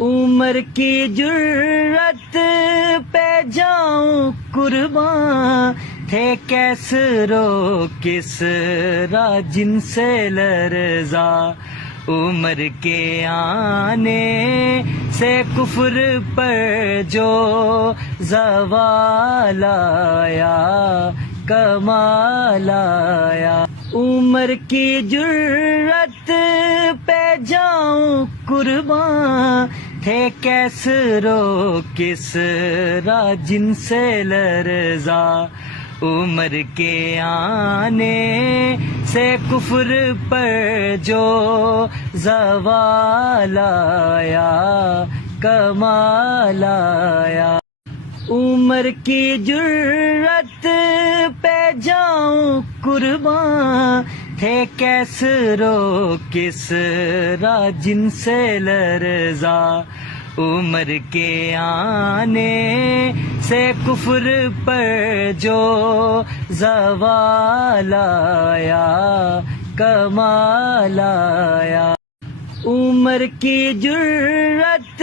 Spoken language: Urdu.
عمر کی جرت پہ جاؤں قرباں، تھے کیسرو کسریٰ جن سے لرزا، عمر کے آنے سے کفر پر جو زوال آیا کمال آیا، عمر کی جرت پہ جاؤں قرباں، تھے کیسرو کسریٰ جن سے لرزا، عمر کے آنے سے کفر پر جو زوال آیا کمال آیا، عمر کی جرت پہ جاؤں قرباں، تھے کیسرو کسریٰ جن سے لرزا، عمر کے آنے سے کفر پر جو زوال آیا کمال آیا، عمر کی جرت